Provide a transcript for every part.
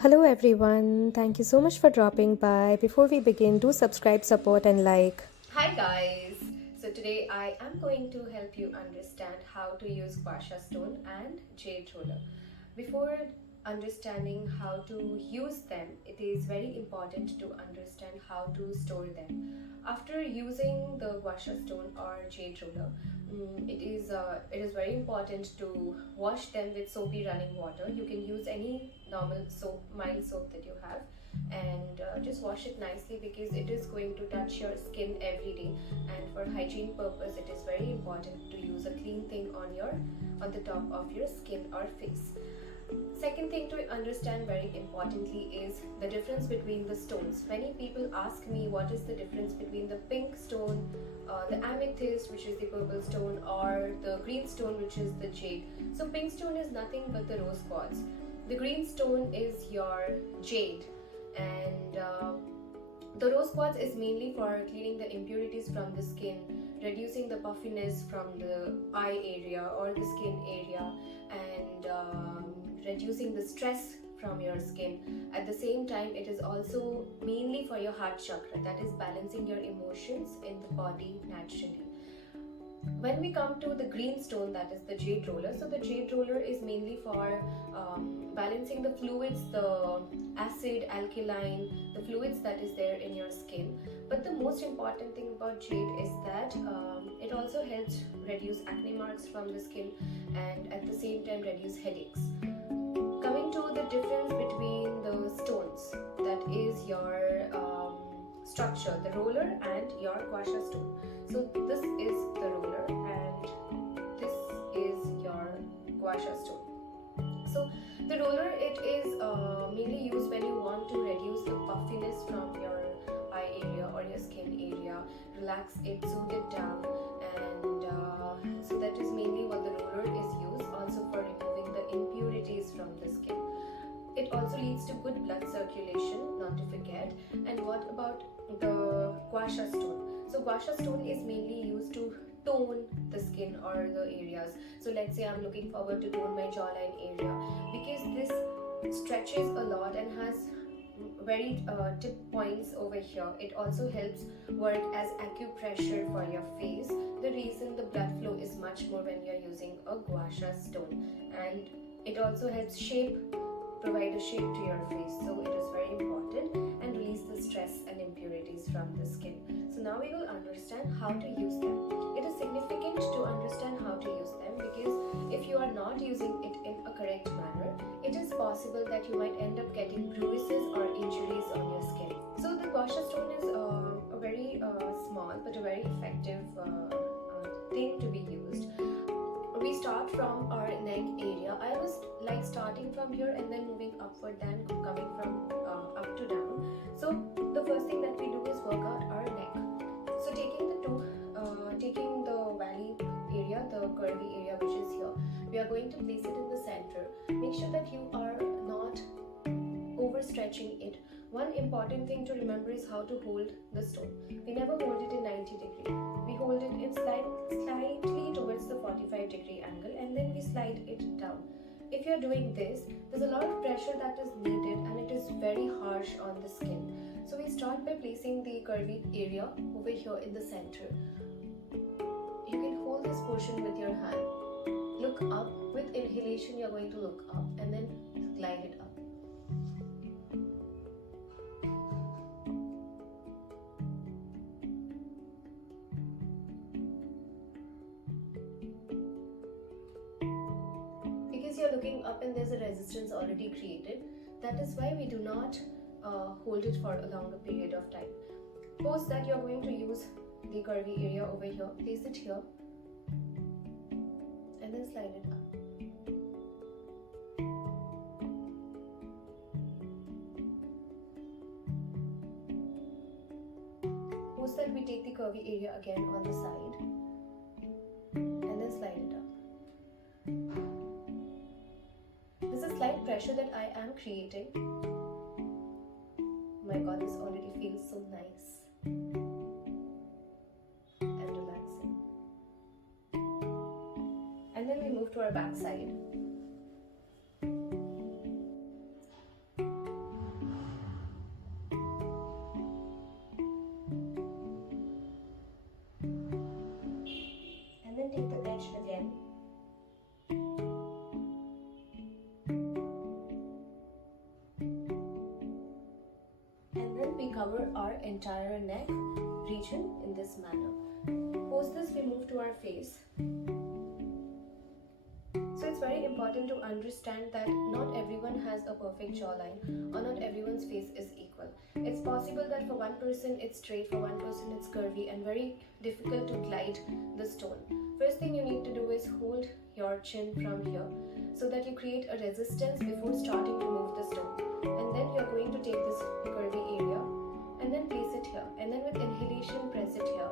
Hello everyone, thank you so much for dropping by. Before we begin, do subscribe, support, and like. Hi guys! So today I am going to help you understand how to use Gua Sha stone and Jade Roller. Before understanding how to use them, it is very important to understand how to store them. After using the Gua Sha stone or Jade Roller, it is very important to wash them with soapy running water. You can use any normal soap, mild soap that you have, and just wash it nicely because it is going to touch your skin every day, and for hygiene purpose it is very important to use a clean thing on the top of your skin or face. Second thing to understand very importantly is the difference between the stones. Many people ask me what is the difference between the pink stone, the amethyst, which is the purple stone, or the green stone, which is the jade. So pink stone is nothing but the rose quartz. The green stone is your jade, and the rose quartz is mainly for cleaning the impurities from the skin, reducing the puffiness from the eye area or the skin area, and reducing the stress from your skin. At the same time, it is also mainly for your heart chakra, that is balancing your emotions in the body naturally. When we come to the green stone, that is the jade roller, so the jade roller is mainly for balancing the fluids, the acid, alkaline, the fluids that is there in your skin. But the most important thing about jade is that it also helps reduce acne marks from the skin, and at the same time reduce headaches. Coming to the difference between the stones, that is your structure, the roller and your Gua Sha stone. So this is the roller and this is your Gua Sha stone. So the roller, it is mainly used when you want to reduce the puffiness from your eye area or your skin area, relax it, soothe it down, and so that is mainly what the roller is used. Also for removing the impurities from the skin. It also leads to good blood circulation, not to forget. And what about the Gua Sha stone? So Gua Sha stone is mainly used to tone the skin or the areas. So let's say I'm looking forward to tone my jawline area, because this stretches a lot and has very tip points over here. It also helps work as acupressure for your face. The reason the blood flow is much more when you're using a Gua Sha stone, and it also helps provide a shape to your face. So it is very important, and release the stress and impurities from the skin. So now we will understand how to use them. It is significant to understand how to use them, because if you are not using it in a correct manner, it is possible that you might end up getting bruises or injuries on your skin. So the Gua Sha stone is a very small but a very effective thing to be used. We start from our neck area. I was like starting from here and then moving upward, then coming from up to down. So the first thing that we do is work out our neck. So taking the valley area, the curvy area which is here, we are going to place it in the center. Make sure that you are not overstretching it. One important thing to remember is how to hold the stone. We never hold it in 90 degree. We hold it in slightly towards the 45-degree angle, and then we slide it down. If you're doing this, there's a lot of pressure that is needed, and it is very harsh on the skin. So we start by placing the curvy area over here in the center. You can hold this portion with your hand. Look up. With inhalation, you're going to look up and then glide it up. Because you're looking up and there's a resistance already created, that is why we do not hold it for a longer period of time. Suppose that you're going to use the curvy area over here, place it here and then slide it up. Suppose that we take the curvy area again on the side and then slide it up. This is slight pressure that I am creating. My god, this already feels so nice and relaxing. And then we move to our back side. cover our entire neck region in this manner. Post this, we move to our face. So it's very important to understand that not everyone has a perfect jawline, or not everyone's face is equal. It's possible that for one person it's straight, for one person it's curvy, and very difficult to glide the stone. First thing you need to do is hold your chin from here so that you create a resistance before starting to move the stone. And then you're going to take this curvy area and then place it here. And then with inhalation, press it here.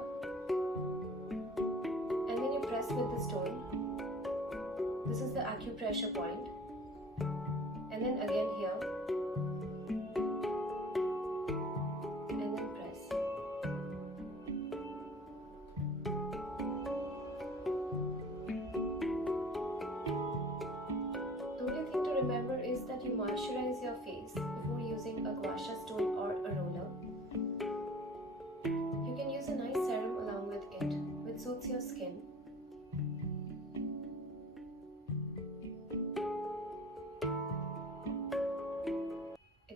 And then you press with the stone. This is the acupressure point. And then again here. And then press. The only thing to remember is that you moisturize your face before using a gua sha stone or a roller. You can use a nice serum along with it, which suits your skin.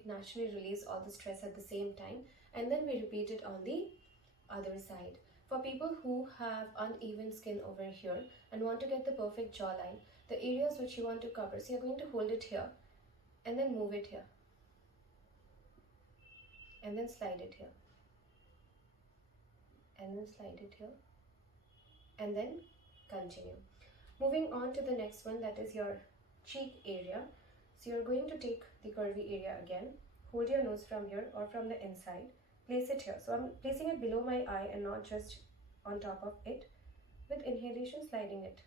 Naturally release all the stress at the same time, and then we repeat it on the other side. For people who have uneven skin over here and want to get the perfect jawline, the areas which you want to cover, so you're going to hold it here and then move it here and then slide it here and then slide it here and then continue. Moving on to the next one, that is your cheek area. So you're going to take the curvy area again, hold your nose from here or from the inside, place it here. So I'm placing it below my eye and not just on top of it. With inhalation, sliding it.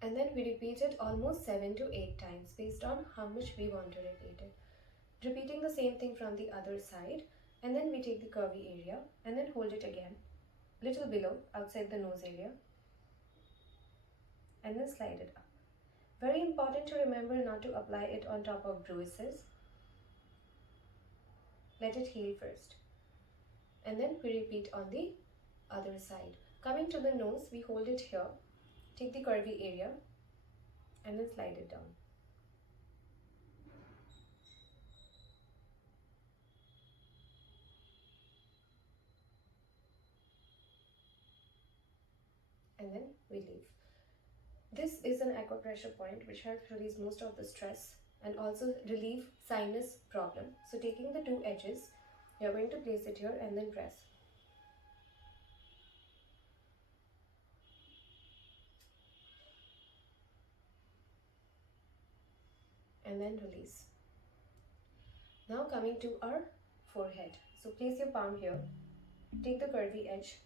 And then we repeat it almost 7 to 8 times based on how much we want to repeat it. Repeating the same thing from the other side. And then we take the curvy area and then hold it again, little below, outside the nose area, and then slide it up. Very important to remember not to apply it on top of bruises. Let it heal first. And then we repeat on the other side. Coming to the nose, we hold it here, take the curvy area, and then slide it down. And then we leave. This is an acupressure point which helps release most of the stress and also relieve sinus problem. So taking the two edges, you're going to place it here and then press. And then release. Now coming to our forehead. So place your palm here, take the curvy edge,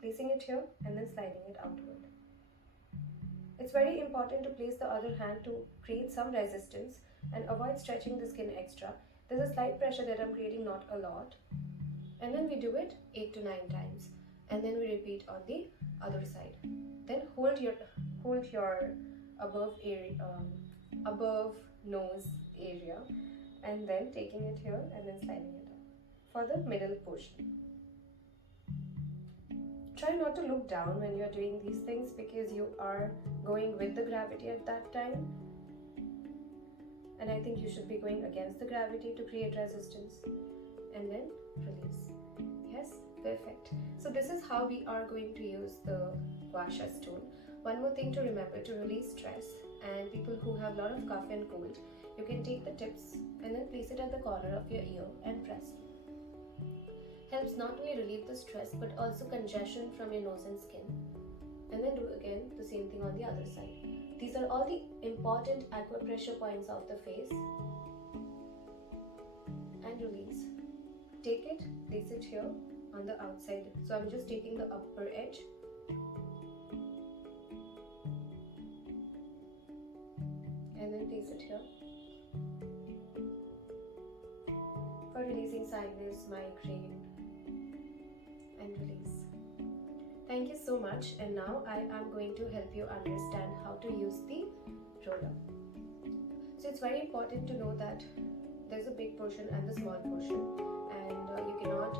placing it here and then sliding it outward. It's very important to place the other hand to create some resistance and avoid stretching the skin extra. There's a slight pressure that I'm creating, not a lot. And then we do it 8 to 9 times. And then we repeat on the other side. Then hold your above nose area and then taking it here and then sliding it up for the middle portion. Try not to look down when you're doing these things because you are going with the gravity at that time. And I think you should be going against the gravity to create resistance. And then release. Yes, perfect. So this is how we are going to use the Gua Sha stone. One more thing to remember to release stress, and people who have a lot of cough and cold, you can take the tips and then place it at the corner of your ear and press. Helps not only relieve the stress but also congestion from your nose and skin. And then do again the same thing on the other side. These are all the important acupressure points of the face. And release. Take it, place it here on the outside. So I'm just taking the upper edge. And then place it here. For releasing sinus, migraine, and release. Thank you so much, and now I am going to help you understand how to use the roller. So it's very important to know that there's a big portion and the small portion, and you cannot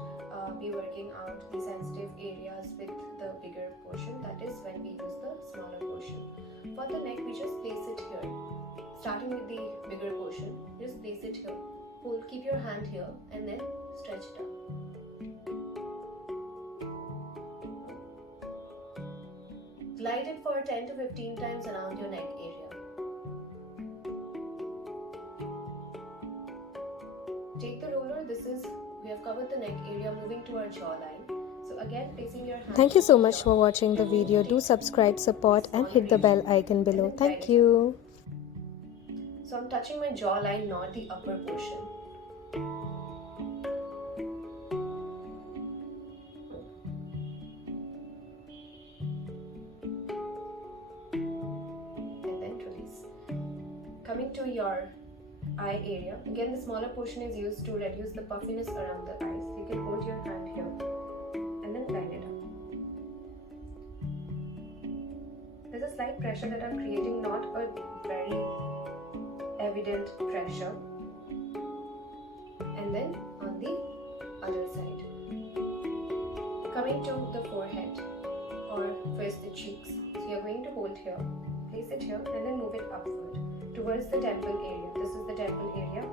be worried working out the sensitive areas with the bigger portion, that is when we use the smaller portion. For the neck, we just place it here. Starting with the bigger portion, just place it here. Hold, keep your hand here and then stretch it out. Glide it for 10 to 15 times around your neck area. Take the roller. We have covered the neck area, moving to our jawline. So again, placing your hand. Thank you so much for watching the video. Do subscribe, support and hit the bell icon below. Thank you. So I'm touching my jawline, not the upper portion. And then release. Coming to your eye area. Again, the smaller portion is used to reduce the puffiness around the eyes. You can hold your hand here and then line it up. There's a slight pressure that I'm creating, not a very evident pressure. And then on the other side. Coming to the forehead or first the cheeks. So you're going to hold here, place it here and then move it upward towards the temple area. This is the temple area.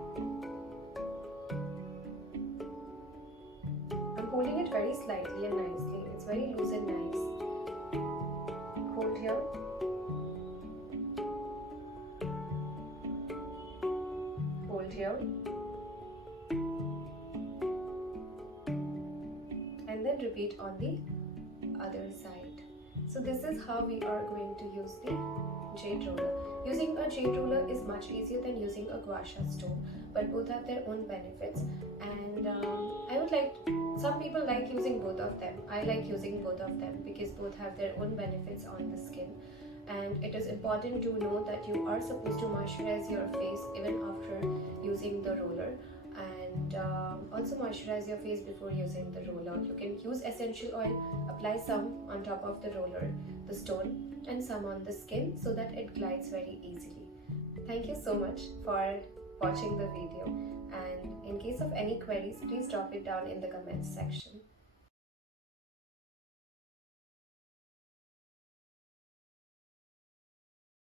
I'm holding it very slightly and nicely. It's very loose and nice. Hold here. Hold here. And then repeat on the other side. So this is how we are going to use the jade roller. Using a jade roller is much easier than using a gua sha stone, but both have their own benefits. And some people like using both of them. I like using both of them because both have their own benefits on the skin. And it is important to know that you are supposed to moisturize your face even after using the roller. And also moisturize your face before using the roller. You can use essential oil, apply some on top of the roller, the stone, and some on the skin so that it glides very easily. Thank you so much for watching the video, and in case of any queries, please drop it down in the comments section.